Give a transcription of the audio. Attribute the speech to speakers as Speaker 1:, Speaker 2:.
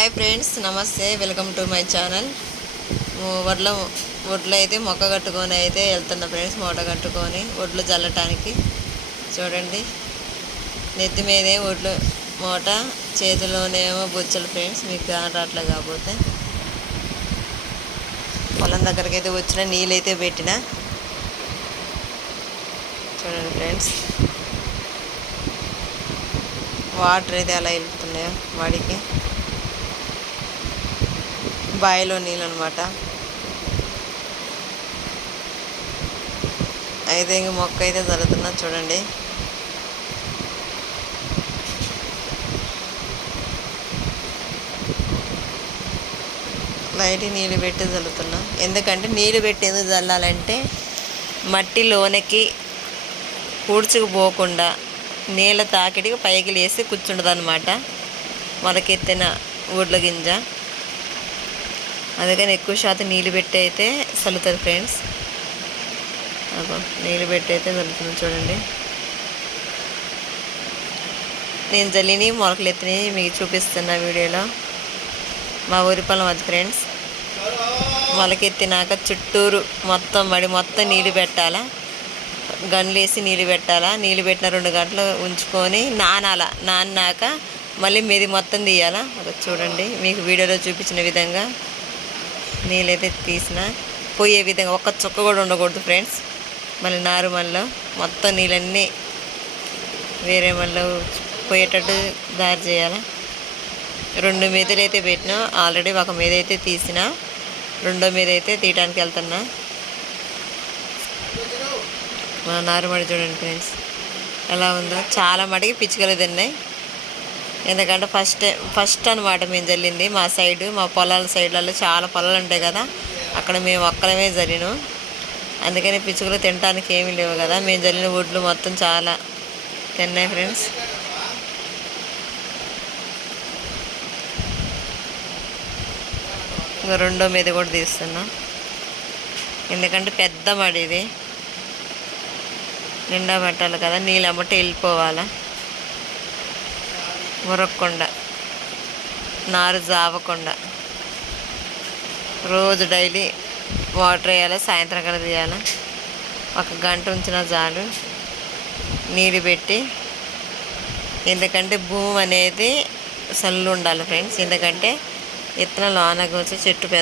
Speaker 1: Hi friends నమస్తే welcome to my channel వడ్ల వడ్లు అయితే మొక్క కట్టుకొని అయితే వెళ్తున్న ఫ్రెండ్స్ మూట కట్టుకొని వడ్లు చల్లటానికి. చూడండి నెత్తి మీదే వడ్లు మూట చేతిలోనేమో బుచ్చలు ఫ్రెండ్స్ మీకు అట్లా కాకపోతే. పొలం దగ్గరికి అయితే వచ్చిన నీళ్ళు అయితే పెట్టిన. చూడండి ఫ్రెండ్స్ వాటర్ అయితే ఎలా వెళ్తున్నాయో వాడికి? బావిలో నీళ్ళు అనమాట అయితే ఇంక మొక్క అయితే జరుగుతున్నా చూడండి. లైట్ నీళ్ళు పెట్టి చల్లుతున్నా ఎందుకంటే నీళ్ళు పెట్టి ఎందుకు చల్లాలంటే మట్టి మట్టిలోనికి పూడ్చుకుపోకుండా నీళ్ళ తాకిడికి పైకి లేసి కూర్చుండదు అనమాట మొలకెత్తిన ఊడ్ల గింజ అందుకని ఎక్కువ శాతం నీళ్ళు పెట్టి అయితే చల్లుతుంది ఫ్రెండ్స్. అబ్బా నీళ్ళు పెట్టి అయితే చల్లుతుంది చూడండి. నేను జల్లిని మొలకలు ఎత్తిని మీకు చూపిస్తున్నా వీడియోలో. మా ఊరి పొలం అది ఫ్రెండ్స్. మొలకెత్తినాక చుట్టూరు మొత్తం మడి మొత్తం నీళ్ళు పెట్టాలా. గన్లు వేసి నీళ్ళు పెట్టాలా. నీళ్ళు పెట్టిన రెండు గంటలు ఉంచుకొని నానాల. నాన్నాక మళ్ళీ మెది మొత్తం తీయాలా. అది చూడండి మీకు వీడియోలో చూపించిన విధంగా. నీళ్ళైతే తీసిన. పోయే విధంగా ఒక్క చుక్క కూడా ఉండకూడదు ఫ్రెండ్స్. మళ్ళీ నారుమల్లో మొత్తం నీళ్ళన్నీ వేరే మళ్ళీ పోయేటట్టు దారి చేయాలి. రెండు మీదలు అయితే పెట్టినా. ఆల్రెడీ ఒక మీద అయితే తీసిన. రెండో మీద అయితే తీయడానికి వెళ్తున్నా. మా నారుమడి చూడండి ఫ్రెండ్స్. ఎలా ఉందో. చాలా మటుకి పిచ్చుకలు తిన్నాయి. ఎందుకంటే ఫస్ట్ ఫస్ట్ అనమాట మేము జల్లింది మా సైడ్ మా పొలాల సైడ్లలో చాలా పొలాలు ఉంటాయి కదా. అక్కడ మేము ఒక్కలమే జల్లిను అందుకని పిచ్చుకలు తినడానికి ఏమీ లేవు కదా. మేము జల్లిన వడ్లు మొత్తం చాలా తిన్నాయి ఫ్రెండ్స్. రెండో మీద కూడా తీస్తున్నా. ఎందుకంటే పెద్ద మడి ఇది. నిండా పెట్టాలి కదా. నీళ్ళు అమ్మటే వెళ్ళిపోవాలా. మురక్కుండా నారు జావకుండా. రోజు డైలీ వాటర్ వేయాలి సాయంత్రం కూడా తీయాలి. ఒక గంట ఉంచిన చాలు నీళ్ళు పెట్టి ఎందుకంటే భూమి అనేది చల్లు ఉండాలి ఫ్రెండ్స్. ఎందుకంటే ఇత్తన లోనకు వచ్చి చెట్టు పెద్ద